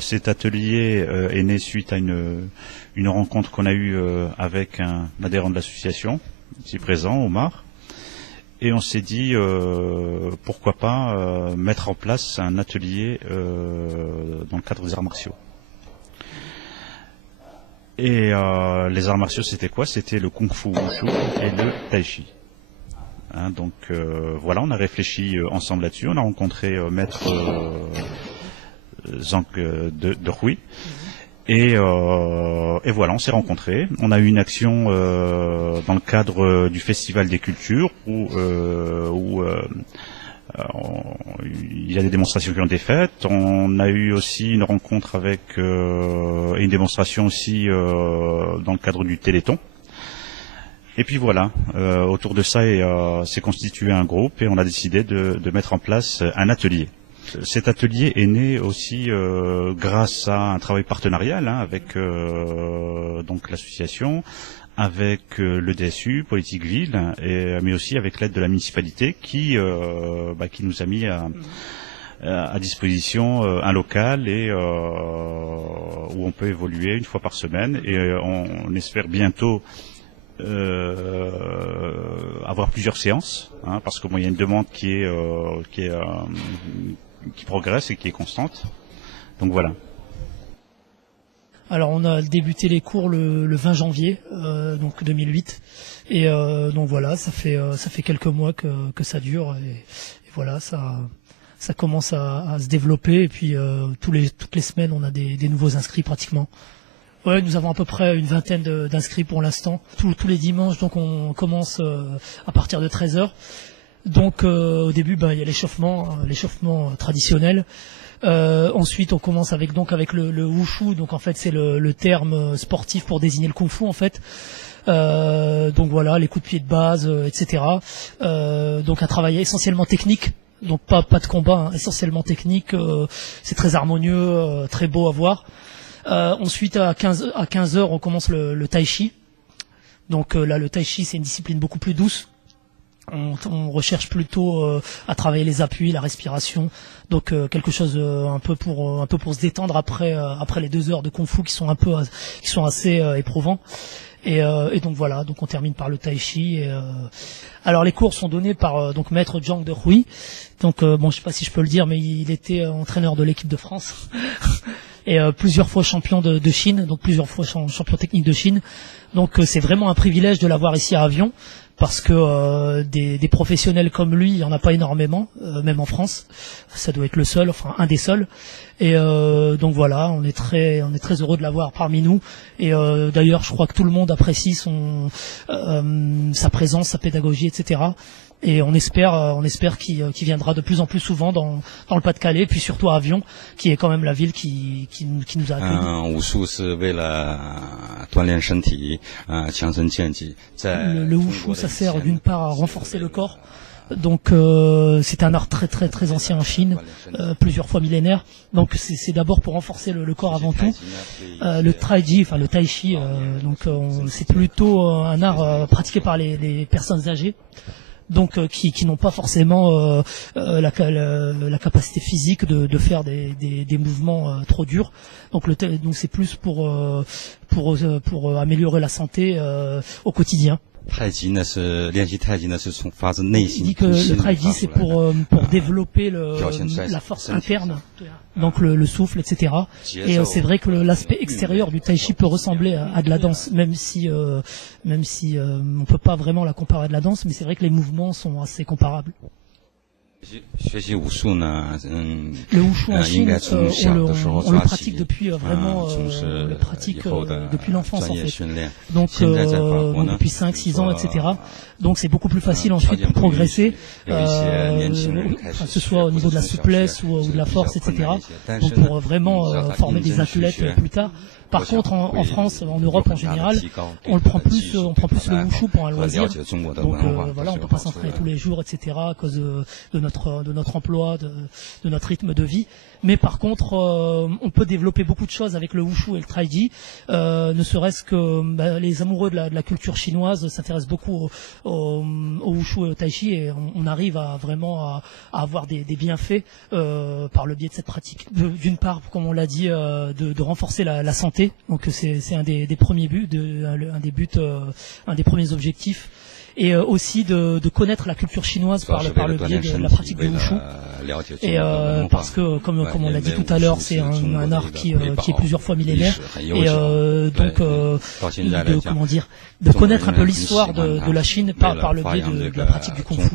Cet atelier est né suite à une rencontre qu'on a eue avec un adhérent de l'association, ici présent, Omar. Et on s'est dit, pourquoi pas mettre en place un atelier dans le cadre des arts martiaux. Et les arts martiaux, c'était quoi? C'était le Kung Fu Wushu et le Tai Chi. Hein, donc voilà, on a réfléchi ensemble là-dessus. On a rencontré Maître Zhang de Hui. Et voilà, on s'est rencontrés. On a eu une action dans le cadre du Festival des Cultures où il y a des démonstrations qui ont été faites. On a eu aussi une rencontre avec et une démonstration aussi dans le cadre du Téléthon. Et puis voilà, autour de ça s'est constitué un groupe et on a décidé de mettre en place un atelier. Cet atelier est né aussi grâce à un travail partenarial avec donc l'association, avec le DSU, Politique Ville, mais aussi avec l'aide de la municipalité qui nous a mis à disposition un local et où on peut évoluer une fois par semaine. Et on espère bientôt avoir plusieurs séances, parce que il y a une demande qui progresse et qui est constante. Donc voilà. Alors on a débuté les cours le 20 janvier donc 2008 et donc voilà, ça fait quelques mois que ça dure et voilà, ça commence à se développer et puis toutes les semaines on a des nouveaux inscrits pratiquement. Ouais, nous avons à peu près une vingtaine d'inscrits pour l'instant. Tous les dimanches, donc on commence à partir de 13h. Donc au début, il y a l'échauffement traditionnel. Ensuite, on commence avec le wushu. Donc en fait, c'est le terme sportif pour désigner le kung-fu en fait. Donc voilà, les coups de pied de base, etc. Donc un travail essentiellement technique. Donc pas de combat, essentiellement technique. C'est très harmonieux, très beau à voir. Ensuite, à 15h, on commence le tai chi. Donc là, le tai chi, c'est une discipline beaucoup plus douce. On recherche plutôt à travailler les appuis, la respiration. Donc quelque chose un peu pour se détendre après les 2 heures de kung-fu qui sont assez éprouvants. Et donc voilà, donc on termine par le tai chi. Alors les cours sont donnés par donc Maître Zhang de Hui. Donc je sais pas si je peux le dire, mais il était entraîneur de l'équipe de France. Et plusieurs fois champion de Chine, donc plusieurs fois champion technique de Chine. Donc c'est vraiment un privilège de l'avoir ici à Avion, parce que des professionnels comme lui, il y en a pas énormément, même en France. Ça doit être le seul, enfin un des seuls. Et donc voilà, on est très heureux de l'avoir parmi nous. Et d'ailleurs, je crois que tout le monde apprécie sa présence, sa pédagogie, etc. Et on espère qu'il viendra de plus en plus souvent dans le Pas-de-Calais, puis surtout à Avion, qui est quand même la ville qui nous a accueillis. Le wushu, ça sert d'une part à renforcer le corps. Donc c'est un art très très très ancien en Chine, plusieurs fois millénaire. Donc c'est d'abord pour renforcer le corps avant tout. Le tai chi, c'est plutôt un art pratiqué par les personnes âgées. Donc qui n'ont pas forcément la capacité physique de faire des mouvements trop durs. Donc c'est plus pour améliorer la santé au quotidien. Il dit que le tai chi c'est pour développer la force interne, donc le souffle, etc. Et c'est vrai que l'aspect extérieur du tai chi peut ressembler à de la danse, même si on peut pas vraiment la comparer à de la danse, mais c'est vrai que les mouvements sont assez comparables. Le wushu en Chine, on le pratique depuis vraiment, on le pratique depuis l'enfance en fait. Donc depuis 5-6 ans, etc. Donc c'est beaucoup plus facile ensuite pour progresser, que ce soit au niveau de la souplesse ou de la force, etc. Donc pour vraiment former des athlètes plus tard. Par contre, en France, en Europe en général, on prend plus le wushu pour un loisir. Donc voilà, on peut pas s'entraîner tous les jours, etc. à cause de notre emploi, de notre rythme de vie. Mais par contre, on peut développer beaucoup de choses avec le wushu et le taiji. Ne serait-ce que les amoureux de la culture chinoise s'intéressent beaucoup au wushu et au taiji, et on arrive à vraiment à avoir des bienfaits par le biais de cette pratique. D'une part, comme on l'a dit, de renforcer la santé. Donc c'est un des premiers buts, un des premiers objectifs. Et aussi de connaître la culture chinoise par le biais de la pratique du wushu. Et parce que comme on l'a dit tout à l'heure, c'est un art qui est plusieurs fois millénaire. Et donc de connaître un peu l'histoire de la Chine par le biais de la pratique du kung fu.